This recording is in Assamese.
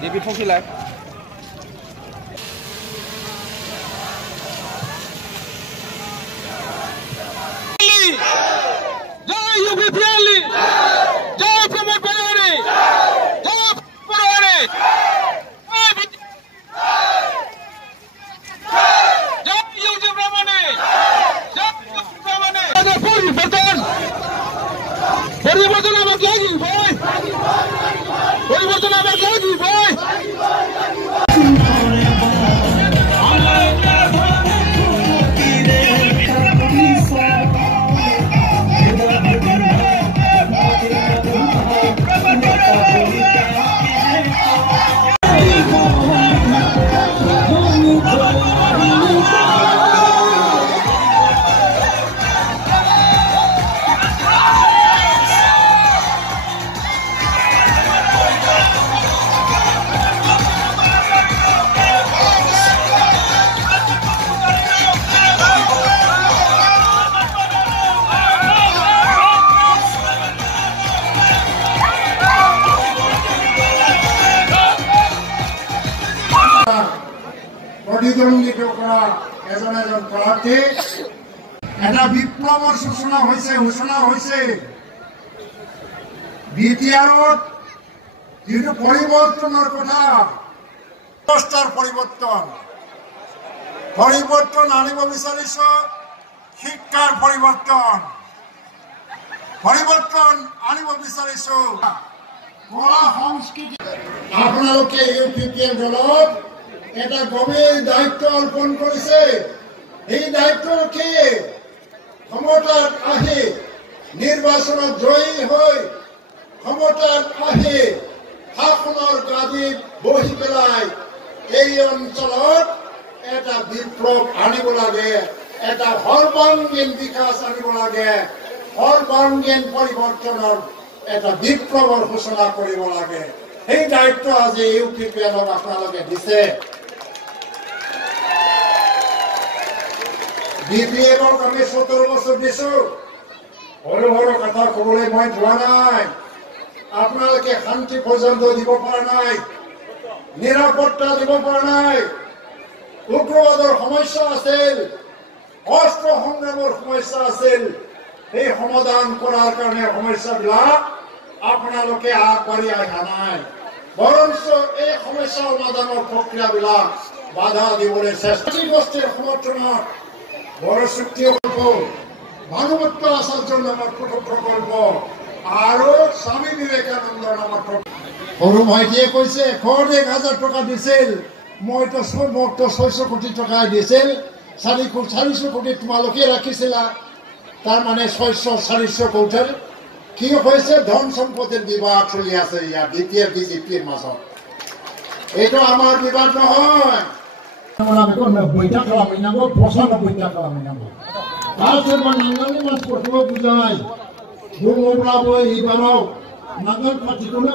Devi phong lại. Jai UPP Ali. Jai Pramod Bayani. Jai Bayani. Jai UPP Brahmane. Jai UPP Brahmane. Ada puriborton. Puriborton amat lagi, boy. Puriborton amat lagi, boy. প্রতিদ্বন্দ্বিত করা এজন প্রার্থী এটা বিপ্লৱৰ সূচনা হৈছে বিটিআৰত যিটো পৰিৱৰ্তনৰ কথা অৱস্থাৰ পৰিৱৰ্তন আনিব বিচাৰিছো শিক্ষাৰ পৰিৱৰ্তন আনিব বিচাৰিছো কলা সংস্কৃতি আপোনালোকে ইউপিপিএল দলত এটা গভীর দায়িত্ব অর্পণ করেছে এই দায়িত্ব কি ক্ষমতার আহি নির্বাচনত জয়ী হয়ে ক্ষমতার আহি শাসনের গাদী বহি পেলাই এই অঞ্চলত এটা বিপ্লব আনিব লাগে এটা সর্বাঙ্গীন বিকাশ আনিব লাগে সর্বাঙ্গীন পরিবর্তনের এটা বিপ্লবর ঘোষণা করিব লাগে এই দায়িত্ব আজি ইউপিপিএলক আপনালোকে দিছে বিপিএলক আমি 17 বছর দিছো বড় কথা কবলৈ মই যোৱা নাই আপোনালোকে শান্তি পৰ্যন্ত দিব পৰা নাই নিৰাপত্তা দিব পৰা নাই উগ্ৰবাদৰ সমস্যা আছিল অস্ত্ৰ সংগ্ৰামৰ সমস্যা আছিল এই সমাধান কৰাৰ কাৰণে সমস্যাবিলাক আপোনালোকে আগবাঢ়ি অহা নাই বৰঞ্চ এই সমস্যা সমাধানৰ প্ৰক্ৰিয়াবিলাক বাধা দিবলৈ চেষ্টা গোষ্ঠীৰ সমৰ্থনত বড় চুক্তি প্রকল্প ভানুমত্ত আচার্যর নামত প্রকল্প আর স্বামী বিবেকানন্দ নামত সরু ভাইটিয়ে কৈছে 1,000 টাকা দিছিল মইতো মোকতো 600 কোটি টাকা দিছিল 400 কোটি তোমালোকে রাখিছিলা তার মানে 400 কোটি কি হয়েছে ধন সম্পদের বিবাদ চলি আছে ইয়ার দ্বিতীয় বিজেপির মাজত এইটো আমার বিবাদ নহয় Malam itu 90 টাকা মিনাবো 95 টাকা মিনাবো তারপর নাঙ্গলি মাছ পটুয়া বুঝাই দুমরাবো এইবারও নাঙ্গল পাটিগুলো